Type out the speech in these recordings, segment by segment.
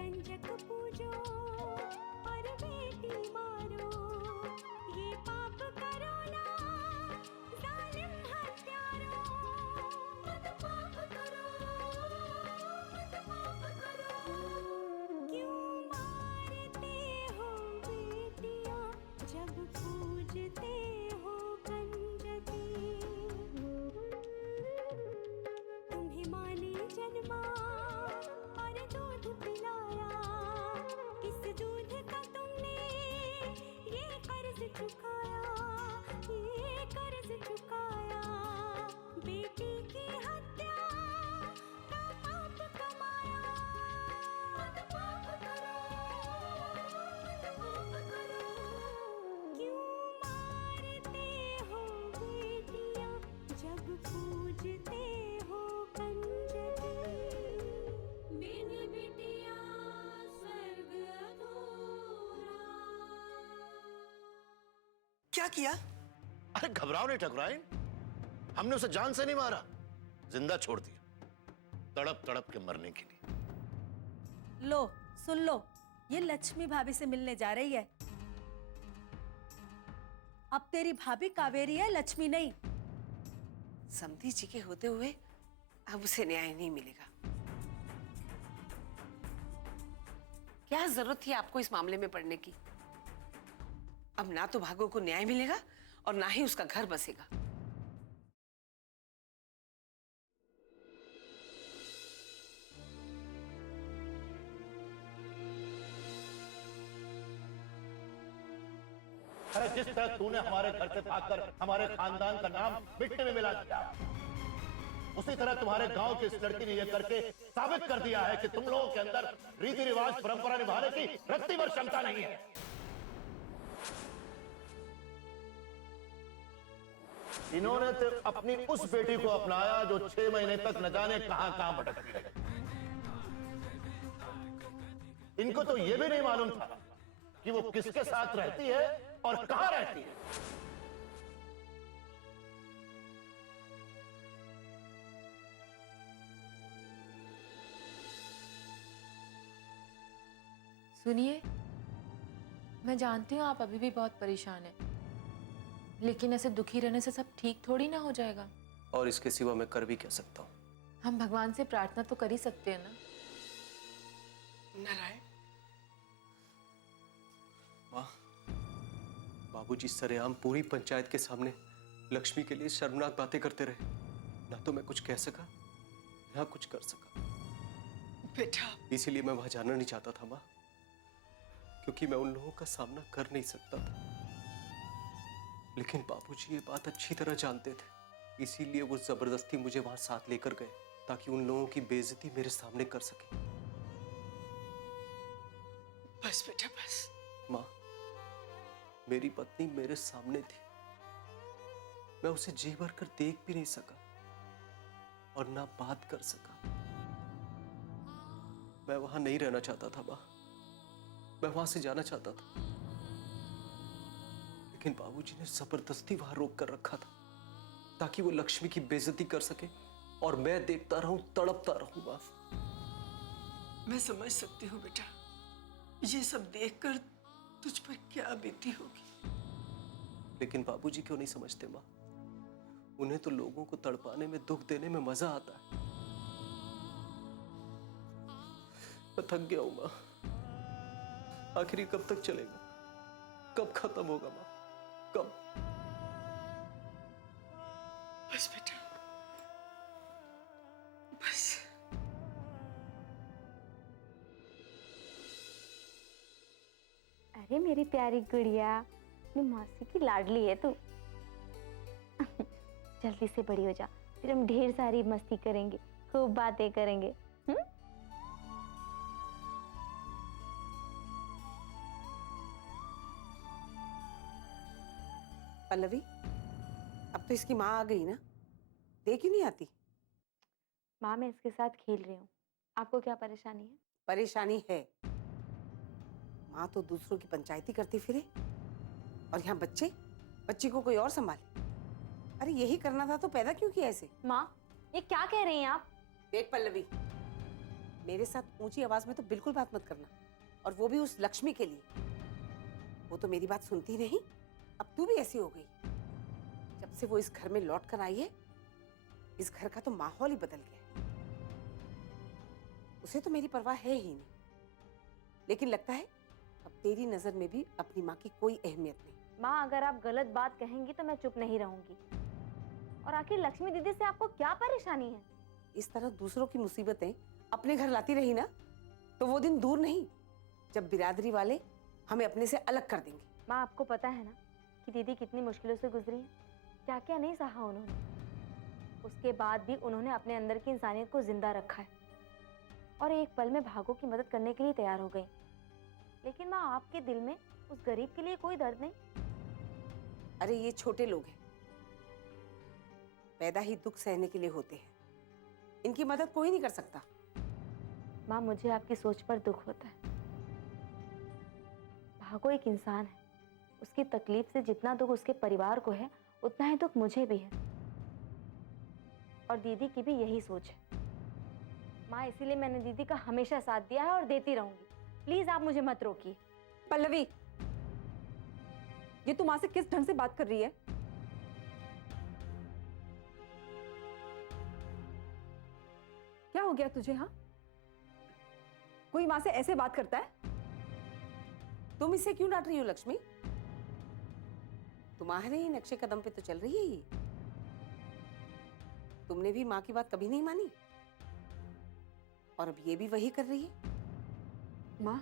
कंजक पूजो और बेटी मारो, ये पाप करो ना जालिम हत्यारो। मत पाप करो, मत पाप करो। क्यों मारते हो बेटियां जब पूजते हो कंजकी। तुम्हें माँ ने जन्मा और दूध पिलाया, इस दूध का तुमने ये कर्ज चुकाया, ये कर्ज चुकाया। बेटी की हत्या का पाप कमाया। मत पाप करो, मत पाप करो। क्यों मारते हो बेटियां जब पूजते हो कंजकी। बिन बिटिया स्वर्ग अधूरा। क्या किया? अरे घबराओ नहीं ठकुराइन, हमने उसे जान से नहीं मारा, जिंदा छोड़ दिया, तड़प तड़प के मरने के लिए। लो सुन लो, ये लक्ष्मी भाभी से मिलने जा रही है। अब तेरी भाभी कावेरी है, लक्ष्मी नहीं। समधी जी के होते हुए अब उसे न्याय नहीं मिलेगा। क्या जरूरत थी आपको इस मामले में पड़ने की? अब ना तो भागो को न्याय मिलेगा और ना ही उसका घर बसेगा। अरे जिस तरह तूने हमारे घर से भागकर हमारे खानदान का नाम मिट्टी में मिला दिया, उसी तरह तुम्हारे गांव की इस लड़की ने यह करके साबित कर दिया है कि तुम लोगों के अंदर रीति रिवाज परंपरा निभाने की रत्ती भर क्षमता नहीं है। इन्होंने तो अपनी उस बेटी को अपनाया जो 6 महीने तक न जाने कहां कहां भटकती रही। इनको तो यह भी नहीं मालूम था कि वो किसके साथ रहती है और कहां रहती है। सुनिए, मैं जानती हूँ आप अभी भी बहुत परेशान हैं, लेकिन ऐसे दुखी रहने से सब ठीक थोड़ी ना हो जाएगा। और इसके सिवा मैं कर भी क्या सकता हूँ? हम भगवान से प्रार्थना तो कर ही सकते हैं ना। नारायण, माँ, बाबूजी सरेआम पूरी पंचायत के सामने लक्ष्मी के लिए शर्मनाक बातें करते रहे। ना तो मैं कुछ कह सका, ना कुछ कर सका। बेटा, इसीलिए मैं वहां जाना नहीं चाहता था माँ, क्योंकि मैं उन लोगों का सामना कर नहीं सकता था। लेकिन बाबूजी ये बात अच्छी तरह जानते थे, इसीलिए वो जबरदस्ती मुझे वहां साथ लेकर गए ताकि उन लोगों की बेइज्जती मेरे सामने कर सके। बस बेटा बस। माँ, मेरी पत्नी मेरे सामने थी, मैं उसे जी भर कर देख भी नहीं सका और ना बात कर सका। मैं वहां नहीं रहना चाहता था माँ, मैं वहां से जाना चाहता था, लेकिन बाबूजी ने जबरदस्ती वहां रोक कर रखा था ताकि वो लक्ष्मी की बेइज्जती कर सके और मैं देखता रहूं, तड़पता रहूं। माँ, मैं समझ सकती हूँ बेटा, ये सब देखकर तुझ पर क्या बीती होगी। लेकिन बाबूजी क्यों नहीं समझते माँ? उन्हें तो लोगों को तड़पाने में, दुख देने में मजा आता है। मैं थक गया हूं माँ। आखिर ये कब तक चलेगा? कब खत्म होगा माँ? कब? बस बेटा बस। अरे मेरी प्यारी गुड़िया, अपनी मौसी की लाडली है तू। जल्दी से बड़ी हो जा, फिर हम ढेर सारी मस्ती करेंगे, खूब बातें करेंगे। पल्लवी, अब तो इसकी माँ आ गई ना, देख ही नहीं आती। माँ, मैं इसके साथ खेल रही हूँ, आपको क्या परेशानी है? परेशानी है, माँ तो दूसरों की पंचायती करती फिरे और यहाँ बच्ची को कोई और संभाले। अरे यही करना था तो पैदा क्यों किया ऐसे? माँ, ये क्या कह रही हैं आप? देख पल्लवी, मेरे साथ ऊंची आवाज में तो बिल्कुल बात मत करना, और वो भी उस लक्ष्मी के लिए। वो तो मेरी बात सुनती नहीं। अब तू भी ऐसी हो गई। जब से वो इस घर में लौट कर आई है, इस घर का तो माहौल ही बदल गया है। उसे तो मेरी परवाह है ही नहीं, लेकिन लगता है अब तेरी नजर में भी अपनी माँ की कोई अहमियत नहीं। माँ, अगर आप गलत बात कहेंगी तो मैं चुप नहीं रहूंगी। और आखिर लक्ष्मी दीदी से आपको क्या परेशानी है? इस तरह दूसरों की मुसीबतें अपने घर लाती रही ना, तो वो दिन दूर नहीं जब बिरादरी वाले हमें अपने से अलग कर देंगे। माँ, आपको पता है ना कि दीदी कितनी मुश्किलों से गुजरी है, क्या क्या नहीं सहा उन्होंने। उसके बाद भी उन्होंने अपने अंदर की इंसानियत को जिंदा रखा है और एक पल में भागो की मदद करने के लिए तैयार हो गई। लेकिन माँ, आपके दिल में उस गरीब के लिए कोई दर्द नहीं? अरे ये छोटे लोग हैं, पैदा ही दुख सहने के लिए होते हैं। इनकी मदद कोई नहीं कर सकता। माँ, मुझे आपकी सोच पर दुख होता है। भागो एक इंसान है, उसकी तकलीफ से जितना दुख उसके परिवार को है, उतना ही दुख मुझे भी है। और दीदी की भी यही सोच है। माँ, इसीलिए मैंने दीदी का हमेशा साथ दिया है और देती रहूंगी। प्लीज आप मुझे मत रोकिए। पल्लवी, ये तू माँ से किस ढंग से बात कर रही है? क्या हो गया तुझे? हाँ, कोई माँ से ऐसे बात करता है? तुम इसे क्यों डांट रही हो लक्ष्मी? तुम्हारे ही नक्शे कदम पे तो चल रही है ये। तुमने भी माँ की बात कभी नहीं मानी, और अब ये भी वही कर रही है। माँ,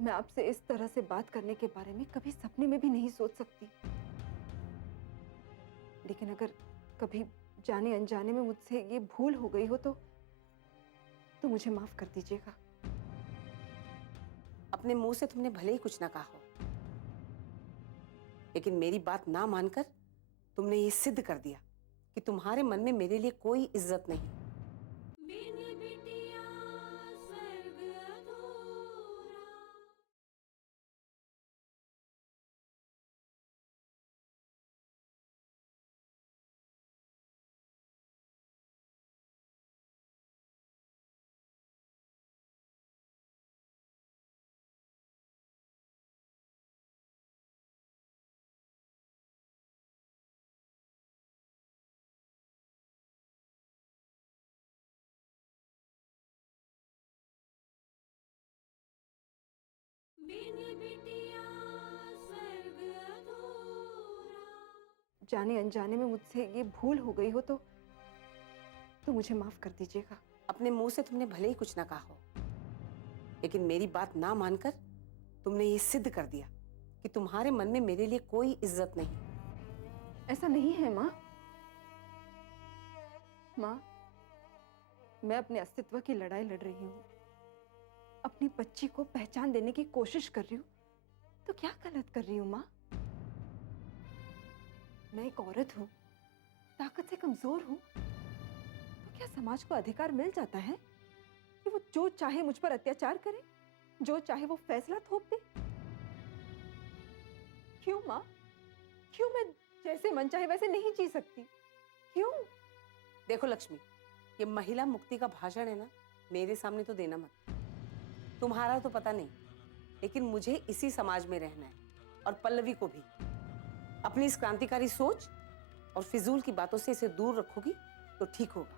मैं आपसे इस तरह से बात करने के बारे में कभी सपने में भी नहीं सोच सकती। लेकिन अगर कभी जाने अनजाने में मुझसे ये भूल हो गई हो तो मुझे माफ कर दीजिएगा। अपने मुंह से तुमने भले ही कुछ ना कहा हो, लेकिन मेरी बात ना मानकर तुमने ये सिद्ध कर दिया कि तुम्हारे मन में मेरे लिए कोई इज्जत नहीं। बिन बिटिया स्वर्ग अधूरा। बिन बिटिया स्वर्ग अधूरा। जाने अनजाने में मुझसे ये भूल हो गई हो तो मुझे माफ कर दीजिएगा। अपने मुंह से तुमने भले ही कुछ ना कहा हो, लेकिन मेरी बात ना मानकर तुमने ये सिद्ध कर दिया कि तुम्हारे मन में मेरे लिए कोई इज्जत नहीं। ऐसा नहीं है माँ। माँ, मैं अपने अस्तित्व की लड़ाई लड़ रही हूँ, अपनी बच्ची को पहचान देने की कोशिश कर रही हूँ, तो क्या गलत कर रही हूँ माँ? मैं एक औरत हूँ, ताकत से कमजोर हूँ, तो क्या समाज को अधिकार मिल जाता है कि वो जो चाहे मुझ पर अत्याचार करे, जो चाहे वो फैसला थोप दे? क्यों माँ? क्यों मैं जैसे मन चाहे वैसे नहीं जी सकती? क्यों? देखो लक्ष्मी, ये महिला मुक्ति का भाषण है ना, मेरे सामने तो देना मत। तुम्हारा तो पता नहीं, लेकिन मुझे इसी समाज में रहना है, और पल्लवी को भी। अपनी इस क्रांतिकारी सोच और फिजूल की बातों से इसे दूर रखोगी तो ठीक होगा।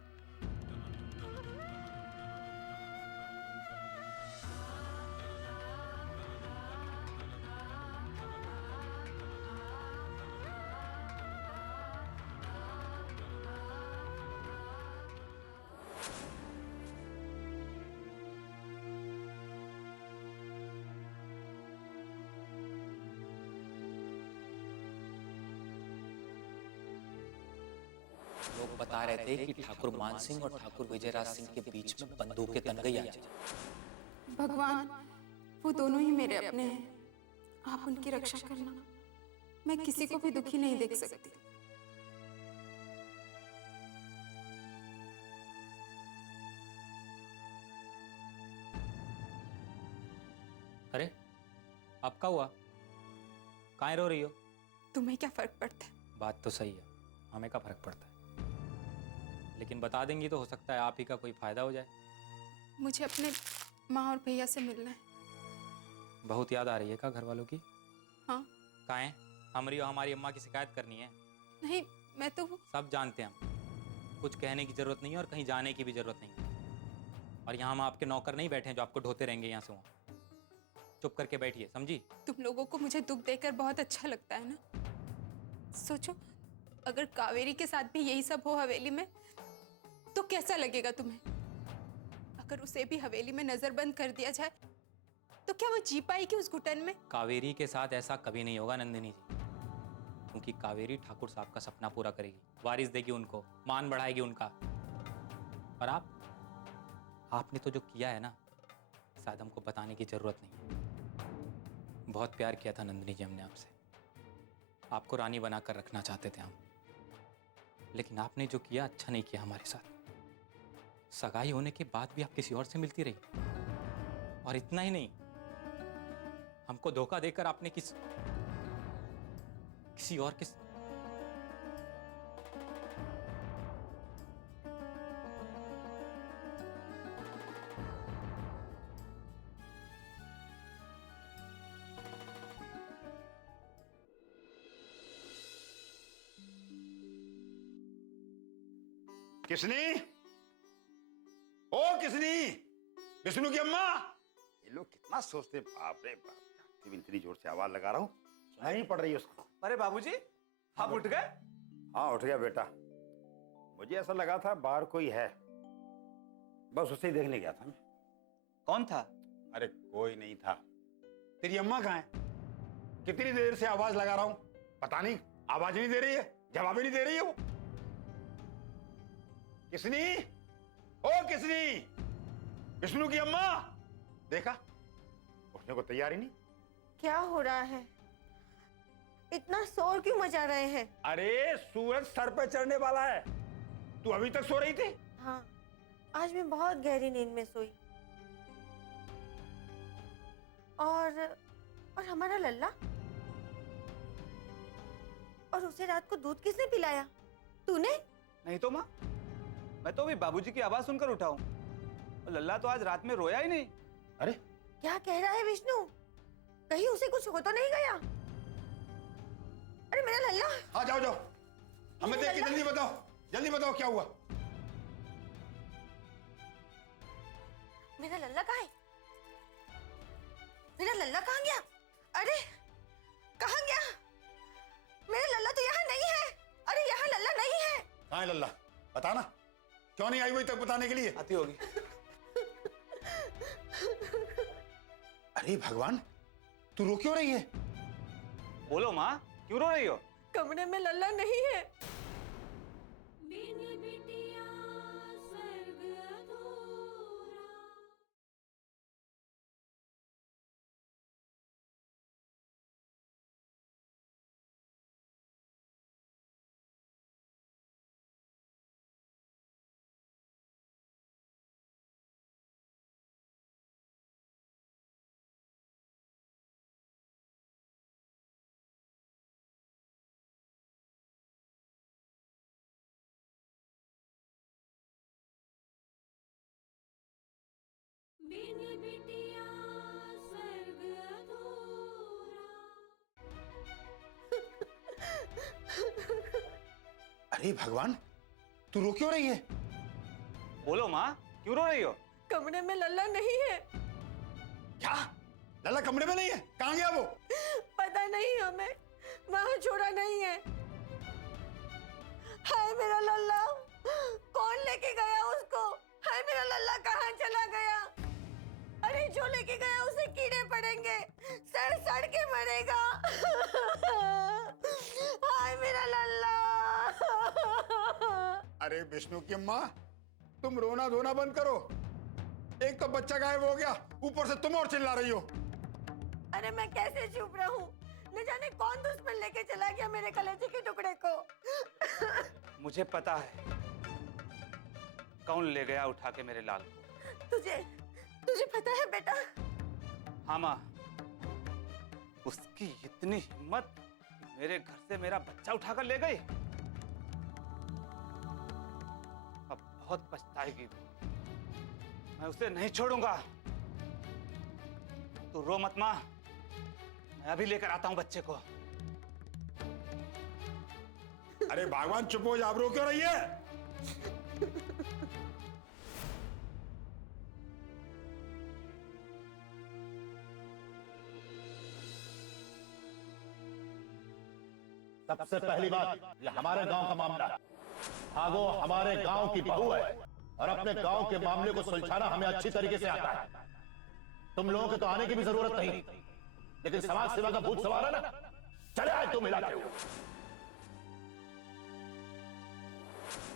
लोग बता रहे थे कि ठाकुर मान सिंह और ठाकुर विजयराज सिंह के बीच में बंदूकें तन गई आज। भगवान, वो दोनों ही मेरे अपने हैं, आप उनकी रक्षा करना। मैं किसी को भी दुखी नहीं देख सकती। अरे, अब क्या हुआ? काहे रो रही हो? तुम्हें क्या फर्क पड़ता है? बात तो सही है, हमें क्या फर्क पड़ता है, लेकिन बता देंगी तो हो सकता है आप ही का कोई फायदा हो जाए। मुझे अपने माँ और भैया से मिलना है। बहुत याद आ रही है का घर वालों की? हाँ। कहाँ है? हमारी और हमारी अम्मा की शिकायत करनी है। नहीं, मैं तो सब जानते हैं हम। कुछ कहने की जरूरत नहीं है और कहीं जाने की भी जरूरत नहीं है। और यहाँ हम आपके नौकर नहीं बैठे हैं जो आपको ढोते रहेंगे यहाँ से वहाँ। चुप करके बैठिए, समझी? तुम लोगों को मुझे दुख देकर बहुत अच्छा लगता है ना। सोचो, अगर कावेरी के साथ भी यही सब हो हवेली में तो कैसा लगेगा तुम्हें? अगर उसे भी हवेली में नजरबंद कर दिया जाए तो क्या वो जी पाएगी उस घुटन में? कावेरी के साथ ऐसा कभी नहीं होगा नंदिनी जी, क्योंकि कावेरी ठाकुर साहब का सपना पूरा करेगी, वारिस देगी उनको, मान बढ़ाएगी उनका। और आपने तो जो किया है ना, शायद हमको बताने की जरूरत नहीं। बहुत प्यार किया था नंदिनी जी हमने आपसे, आपको रानी बनाकर रखना चाहते थे हम, लेकिन आपने जो किया अच्छा नहीं किया हमारे साथ। सगाई होने के बाद भी आप किसी और से मिलती रही, और इतना ही नहीं, हमको धोखा देकर आपने किसी और के किसनी? ओ किसनी? विष्णु की अम्मा? ये लोग कितना सोचते, बाप रे बाप। इतनी जोर से आवाज लगा रहा हूँ, सुनाई नहीं पड़ रही उसको। अरे बाबूजी, आप उठ गए? हाँ उठ गया बेटा। मुझे ऐसा लगा था बाहर कोई है, बस उसे ही देखने गया था मैं। कौन था? अरे कोई नहीं था। तेरी अम्मा कहाँ है? कितनी देर से आवाज लगा रहा हूँ, पता नहीं आवाज नहीं दे रही है, जवाब ही नहीं दे रही है वो। किसनी? ओ किसनी? विष्णु की अम्मा? देखा, उठने को तैयार ही नहीं। क्या हो रहा है? इतना शोर क्यों मचा रहे हैं? अरे सूरज सर पे चढ़ने वाला है, तू अभी तक सो रही थी? हाँ, आज मैं बहुत गहरी नींद में सोई। और हमारा लल्ला? और उसे रात को दूध किसने पिलाया? तूने? नहीं तो माँ, मैं तो अभी बाबूजी की आवाज सुनकर उठा हूँ। और लल्ला तो आज रात में रोया ही नहीं। अरे क्या कह रहा है विष्णु? कहीं उसे कुछ हो तो नहीं गया? अरे मेरा लल्ला! हाँ जाओ जाओ, हमें देख के जल्दी बताओ क्या हुआ। मेरा लल्ला कहाँ है? मेरा लल्ला कहाँ गया? अरे कहाँ गया? मेरा लल्ला तो यहाँ नहीं है। अरे यहाँ लल्ला नहीं है। कहाँ है लल्ला? बताना, क्यों नहीं आई वही तक बताने के लिए? आती होगी। अरे भगवान, तू रो क्यों रही है? बोलो माँ, क्यों रो रही हो? कमरे में लल्ला नहीं है। बिन बिटिया स्वर्ग अधूरा। बिन बिटिया स्वर्ग अधूरा। अरे भगवान, तू रो क्यों रही है? बोलो माँ, क्यों रो रही हो? कमरे में लल्ला नहीं है। क्या? लल्ला कमरे में नहीं है? कहाँ गया वो? पता नहीं हमें, वहां छोड़ा नहीं है। हाय मेरा लल्ला, कौन लेके गया उसको? हाय मेरा लल्ला कहाँ चला गया? अरे जो लेके गया उसे कीड़े पड़ेंगे, सड़ सड़ के मरेगा। हाय मेरा लल्ला। अरे विष्णु की अम्मा, तुम रोना धोना बंद करो। एक तो बच्चा गायब हो गया, ऊपर से तुम और चिल्ला रही हो। अरे मैं कैसे चुप रहूं? न जाने कौन दुश्मन लेके चला गया मेरे कलेजे के टुकड़े को। मुझे पता है कौन ले गया उठा के मेरे लाल को। तुझे पता है बेटा? हाँ माँ, उसकी इतनी हिम्मत मेरे घर से मेरा बच्चा उठाकर ले गई। अब बहुत पछताएगी वो। मैं उसे नहीं छोड़ूंगा। तू रो मत मां, मैं अभी लेकर आता हूं बच्चे को। अरे भगवान चुप हो जा, आप रो क्यों रही है? सबसे पहली बात, ये हमारे गांव का मामला है। भागो हमारे गांव की बहू है और अपने गांव के मामले को सुलझाना हमें अच्छी तरीके से आता है। तुम लोगों के तो आने की भी जरूरत नहीं, लेकिन समाज सेवा का भूत सवार है ना, चले आए तुम मिलाते हो।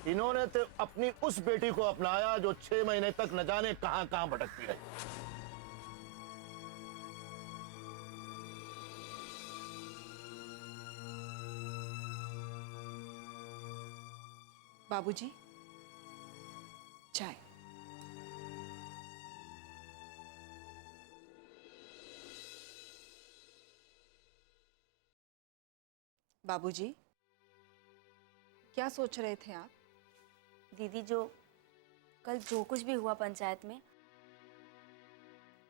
इन्होंने तो अपनी उस बेटी को अपनाया जो 6 महीने तक न जाने कहां कहां भटकती रही। बाबूजी, चाय। बाबूजी, क्या सोच रहे थे आप? दीदी, जो कल जो कुछ भी हुआ पंचायत में,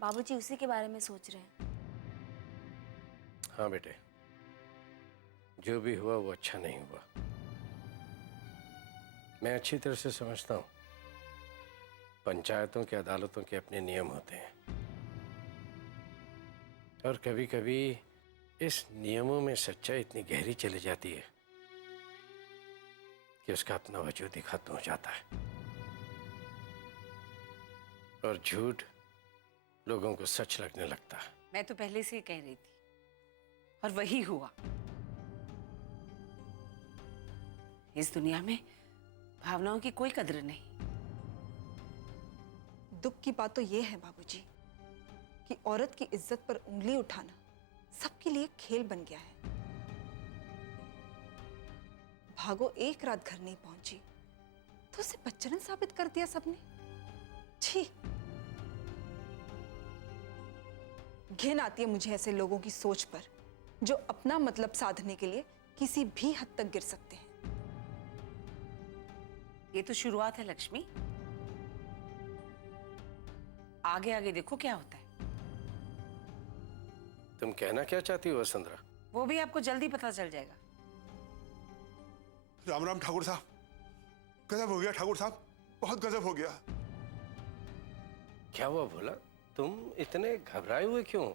बाबूजी उसी के बारे में सोच रहे हैं। हाँ बेटे, जो भी हुआ वो अच्छा नहीं हुआ। मैं अच्छी तरह से समझता हूँ, पंचायतों की अदालतों के अपने नियम होते हैं और कभी कभी इस नियमों में सच्चाई इतनी गहरी चली जाती है कि उसका अपना वजूद ही खत्म हो जाता है और झूठ लोगों को सच लगने लगता है। मैं तो पहले से ही कह रही थी और वही हुआ। इस दुनिया में भावनाओं की कोई कद्र नहीं। दुख की बात तो ये है बाबूजी कि औरत की इज्जत पर उंगली उठाना सबके लिए खेल बन गया है। भागो एक रात घर नहीं पहुंची तो उसे बच्चन साबित कर दिया सबने। छी, घिन आती है मुझे ऐसे लोगों की सोच पर जो अपना मतलब साधने के लिए किसी भी हद तक गिर सकते हैं। ये तो शुरुआत है लक्ष्मी, आगे आगे देखो क्या होता है। तुम कहना क्या चाहती हो वसुंधरा? वो भी आपको जल्दी पता चल जाएगा। राम राम ठाकुर साहब। गजब हो गया ठाकुर साहब, बहुत गजब हो गया। क्या हुआ भोला, तुम इतने घबराए हुए क्यों?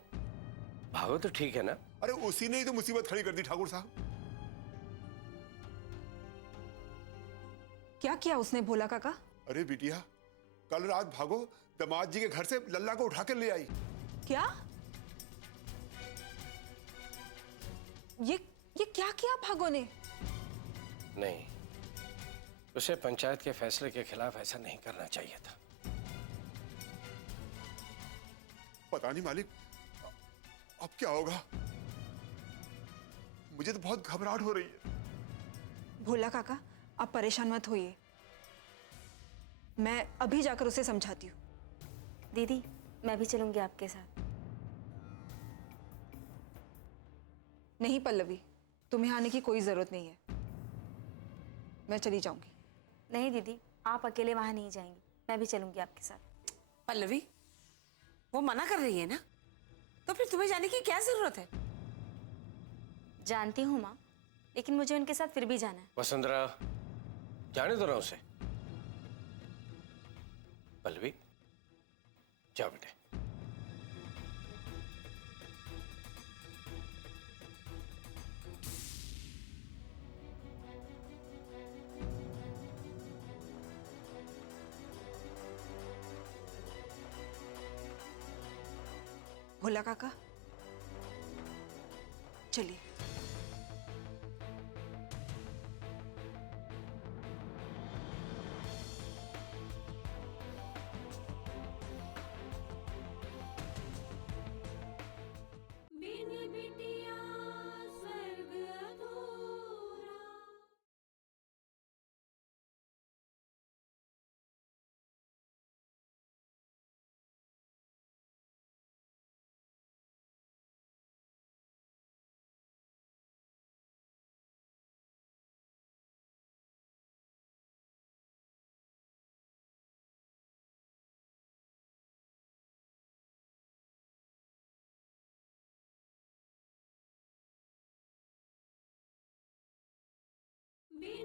भागो तो ठीक है ना? अरे उसी ने ही तो मुसीबत खड़ी कर दी ठाकुर साहब। क्या किया उसने भोला काका? अरे बिटिया, कल रात भागो दामाद जी के घर से लल्ला को उठा कर ले आई। क्या? ये क्या किया भागो ने? नहीं, उसे पंचायत के फैसले के खिलाफ ऐसा नहीं करना चाहिए था। पता नहीं मालिक, अब क्या होगा? मुझे तो बहुत घबराहट हो रही है। भोला काका, आप परेशान मत होइए, मैं अभी जाकर उसे समझाती हूँ। दीदी, मैं भी चलूंगी आपके साथ। नहीं पल्लवी, तुम्हें आने की कोई जरूरत नहीं है, मैं चली जाऊंगी। नहीं दीदी, आप अकेले वहां नहीं जाएंगी, मैं भी चलूंगी आपके साथ। पल्लवी, वो मना कर रही है ना, तो फिर तुम्हें जाने की क्या जरूरत है? जानती हूँ माँ, लेकिन मुझे उनके साथ फिर भी जाना है। वसुंधरा, जाने दो ना उसे। पल्लवी, जाओ बेटे। भोला काका, चलिए।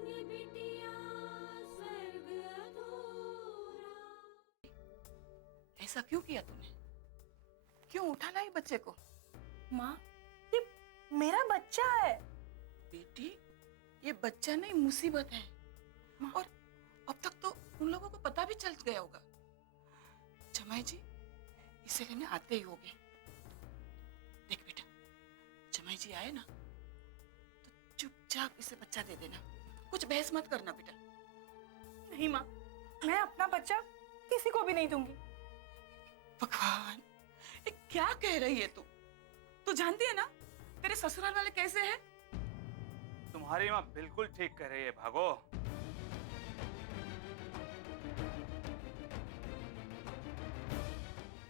बिन बिटिया स्वर्ग अधूरा। ऐसा क्यों किया तूने? क्यों उठा लाई बच्चे को? माँ, ये मेरा बच्चा है। बेटी, ये बच्चा नहीं मुसीबत है। और अब तक तो उन लोगों को पता भी चल गया होगा। जमाई जी इसे लेने आते ही होंगे। देख बेटा, जमाई जी आए ना तो चुपचाप इसे बच्चा दे देना, कुछ बहस मत करना बेटा। नहीं माँ, मैं अपना बच्चा किसी को भी नहीं दूंगी। भगवान, ये क्या कह रही है तू? तू जानती है ना तेरे ससुराल वाले कैसे हैं? तुम्हारी माँ बिल्कुल ठीक कह रही है भागो।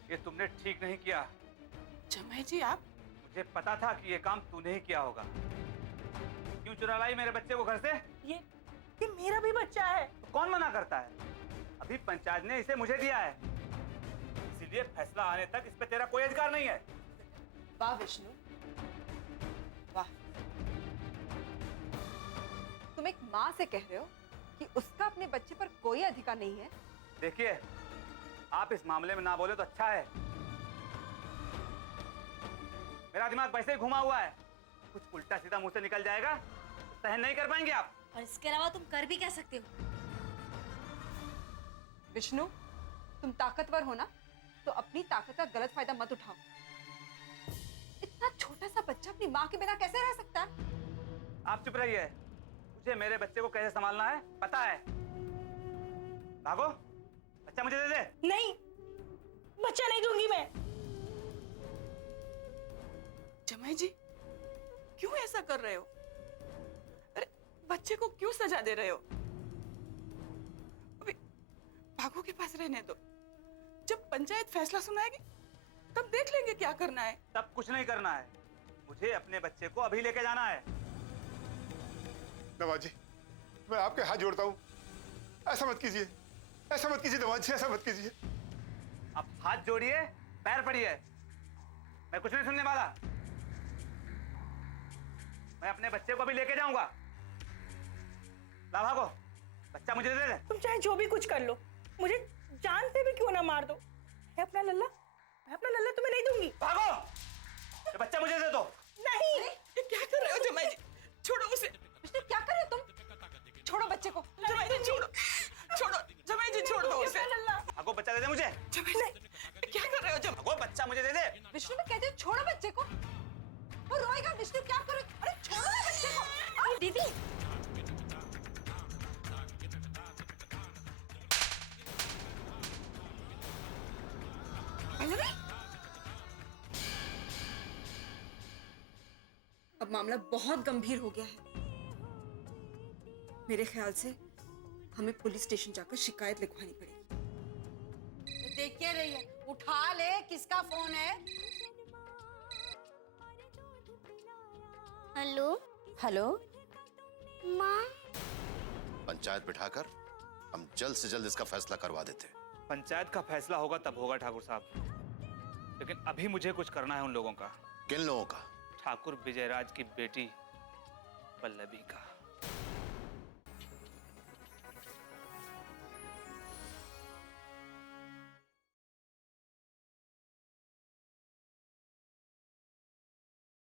ये तुमने ठीक नहीं किया। जमाई जी आप? मुझे पता था कि ये काम तूने ही किया होगा। क्यों चुरा लाई मेरे बच्चे को घर से? ये मेरा भी बच्चा है। तो कौन मना करता है? अभी पंचायत ने इसे मुझे दिया है, इसीलिए फैसला आने तक इस पे तेरा कोई अधिकार नहीं है। वाह विष्णु, वाह। तुम एक माँ से कह रहे हो कि उसका अपने बच्चे पर कोई अधिकार नहीं है? देखिए, आप इस मामले में ना बोले तो अच्छा है। मेरा दिमाग वैसे ही घुमा हुआ है, कुछ उल्टा सीधा मुंह से निकल जाएगा तो सहन नहीं कर पाएंगे आप। और इसके अलावा तुम कर भी क्या सकते हो? विष्णु, तुम ताकतवर हो ना, तो अपनी ताकत का गलत फायदा मत उठाओ। इतना छोटा सा बच्चा अपनी माँ के बिना कैसे रह सकता है? आप चुप रहिए, मुझे मेरे बच्चे को कैसे संभालना है पता है। भागो, बच्चा मुझे दे दे। नहीं, बच्चा नहीं दूंगी मैं। जमाई जी क्यों ऐसा कर रहे हो? अरे बच्चे को क्यों सजा दे रहे हो? अभी भागो के पास रहने दो, जब पंचायत फैसला सुनाएगी तब देख लेंगे क्या करना है। तब कुछ नहीं करना है, मुझे अपने बच्चे को अभी लेके जाना है। नवाज जी, मैं आपके हाथ जोड़ता हूँ, ऐसा मत कीजिए, ऐसा मत कीजिए नवाज जी, ऐसा मत कीजिए। आप हाथ जोड़िए, पैर पड़िए, मैं कुछ नहीं सुनने वाला। मैं अपने बच्चे को अभी लेके जाऊंगा। ला भागो, बच्चा मुझे दे दे। तुम चाहे जो भी कुछ कर लो, मुझे जान से भी क्यों ना मार दो, मैं अपना लल्ला तुम्हें नहीं दूंगी। भागो, ये बच्चा मुझे दे दो। नहीं। ये क्या कर रहे हो जमाई जी? छोड़ो उसे। क्या कर रहे हो तुम? छोड़ो बच्चे को। जमाई जी छोड़ो, छोड़ो जमाई जी, छोड़ दो उसे। भागो, बच्चा दे दे मुझे। जमाई जी क्या कर रहे हो? भागो, बच्चा मुझे दे दे। विष्णु, मैं कहती हूँ छोड़ो बच्चे को, वो रोएगा। विष्णु क्या करो? अरे छोड़ो ना बच्चे को। दीदी, अब मामला बहुत गंभीर हो गया है। मेरे ख्याल से हमें पुलिस स्टेशन जाकर शिकायत लिखवानी पड़ेगी। देख के रही है, उठा ले, किसका फोन है? हेलो हेलो, माँ। पंचायत बिठाकर हम जल्द से जल्द इसका फैसला करवा देते। पंचायत का फैसला होगा तब होगा ठाकुर साहब, लेकिन अभी मुझे कुछ करना है उन लोगों का। किन लोगों का? ठाकुर विजयराज की बेटी पल्लवी का।